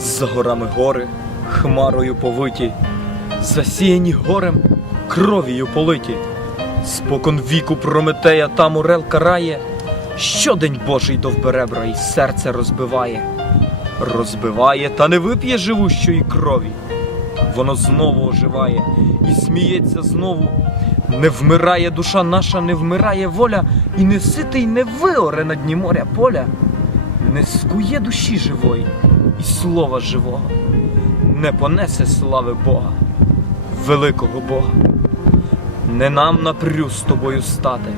За горами гори, хмарою повиті, засіяні горем, кров'ю политі. Спокон віку Прометея там урел карає, щодень Божий довберебра і серце розбиває. Розбиває, та не вип'є живущої крові. Воно знову оживає і сміється знову. Не вмирає душа наша, не вмирає воля, і не ситий не виоре на дні моря поля, не скує душі живої і слова живого, не понесе слави Бога, великого Бога. Не нам напрю з тобою стати,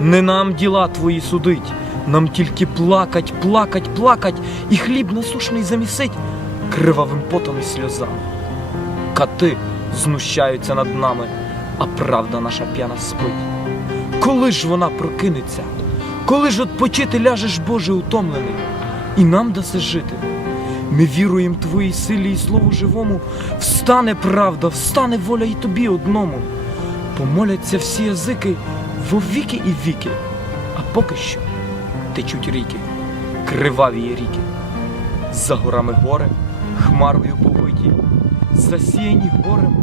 не нам діла твої судить, нам тільки плакать, плакать, плакать, і хліб насушний замісить кривавим потом і сльозами. Кати знущаються над нами, а правда наша п'яна спить. Коли ж вона прокинеться? Коли ж отпочити ляжеш, Боже, утомлений, і нам даси жити? Ми віруємо Твоїй силі і слову живому, встане правда, встане воля і тобі одному. Помоляться всі язики вовіки і віки, а поки що течуть ріки, криваві ріки. За горами гори, хмарою повиті, засіяні горем,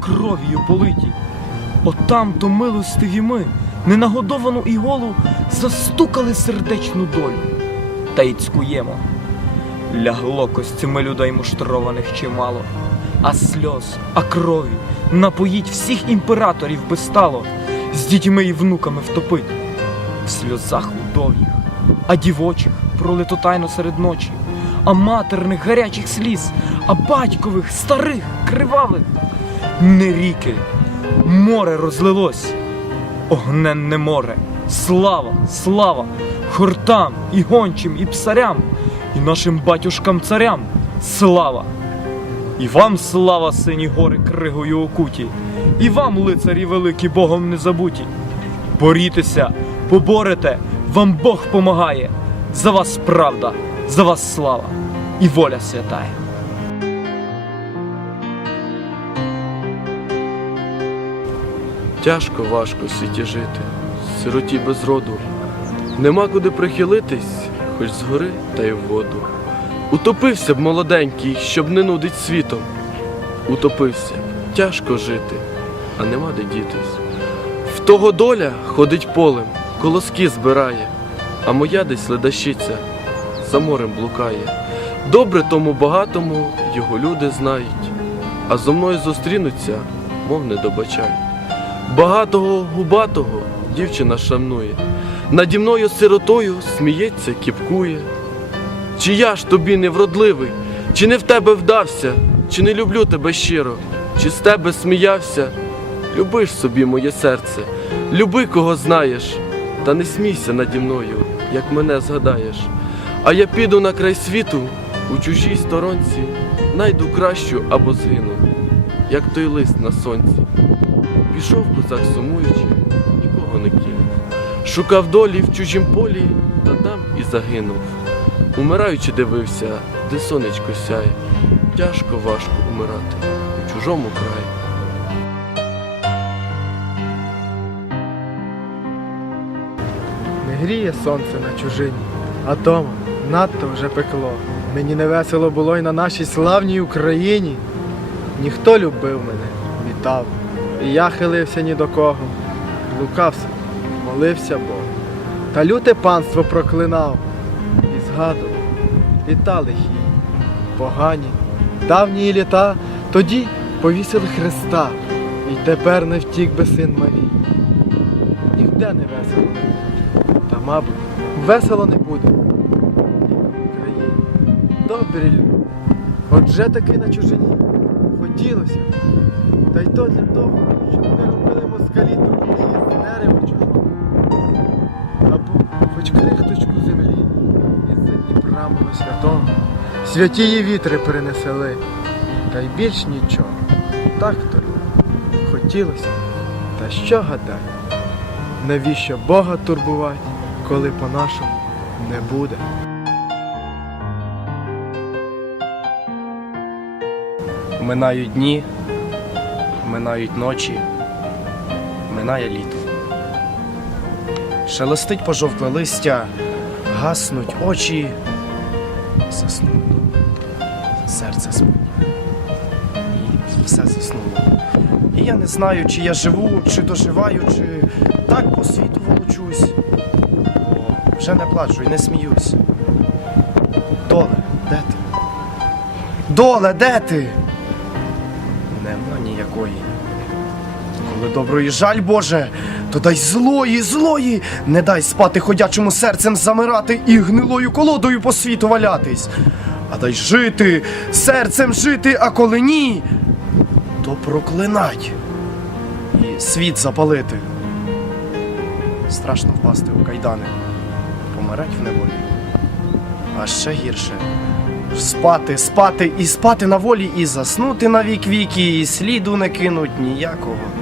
кров'ю политі. Отам то милостиві ми, ненагодовану і голу, застукали сердечну долю, та й цькуємо. Лягло костями людей муштрованих чимало, а сльоз, а крові напоїть всіх імператорів би стало, з дітьми і внуками втопить, в сльозах удов'їх, а дівочих пролито тайно серед ночі, а матерних гарячих сліз, а батькових, старих, кривавих, не ріки, море розлилось, огненне море, слава, слава, хортам і гончим, і псарям, і нашим батюшкам царям, слава! І вам слава, сині гори, кригою окуті, і вам, лицарі великі, Богом не забуті. Борітеся, поборете, вам Бог помагає. За вас правда, за вас слава і воля святая. Тяжко важко в світі жити, сироті без роду. Нема куди прихилитись, хоч згори та й в воду. Утопився б молоденький, щоб не нудить світом. Утопився, тяжко жити, а нема де дітись. В того доля ходить полем, колоски збирає, а моя десь ледащиця за морем блукає. Добре тому багатому його люди знають, а зо мною зустрінуться, мов не добачають. Багатого губатого дівчина шанує, наді мною сиротою сміється, кіпкує. Чи я ж тобі невродливий, чи не в тебе вдався, чи не люблю тебе щиро, чи з тебе сміявся? Люби ж собі моє серце, люби кого знаєш, та не смійся наді мною, як мене згадаєш. А я піду на край світу у чужій сторонці, найду кращу або згину, як той лист на сонці. Пішов козак сумуючи. Шукав долі в чужім полі, та там і загинув. Умираючи дивився, де сонечко сяє. Тяжко важко умирати у чужому краї. Не гріє сонце на чужині, а дома надто вже пекло. Мені не весело було й на нашій славній Україні. Ніхто любив мене, вітав, і я хилився ні до кого. Блукався, молився Богу. Та люте панство проклинав і згадував, літа лихі, погані, давні літа, тоді повісили Христа, і тепер не втік би син Марій. Ніде не весело. Та, мабуть, весело не буде. Добрі люди. Отже таки на чужині. Хотілося. Та й то для того, щоб не робили москалі трудні Святії вітри принесели. Та й більш нічого. Так то хотілося. Та що гадати? Навіщо Бога турбувати, коли по-нашому не буде? Минають дні, минають ночі, минає літо. Шелестить пожовкле листя, гаснуть очі, заснув серце спить. І все заснуло. І я не знаю, чи я живу, чи доживаю, чи так по світу волочусь. Бо вже не плачу і не сміюсь. Доле, де ти? Доле, де ти? Нема ніякої. Коли доброї жаль, Боже, то дай злої, злої, не дай спати ходячому серцем замирати і гнилою колодою по світу валятись. А дай жити, серцем жити, а коли ні, то проклинать і світ запалити. Страшно впасти у кайдани, помирать в неволі. А ще гірше спати, спати і спати на волі, і заснути на вік віки, і сліду не кинуть ніякого.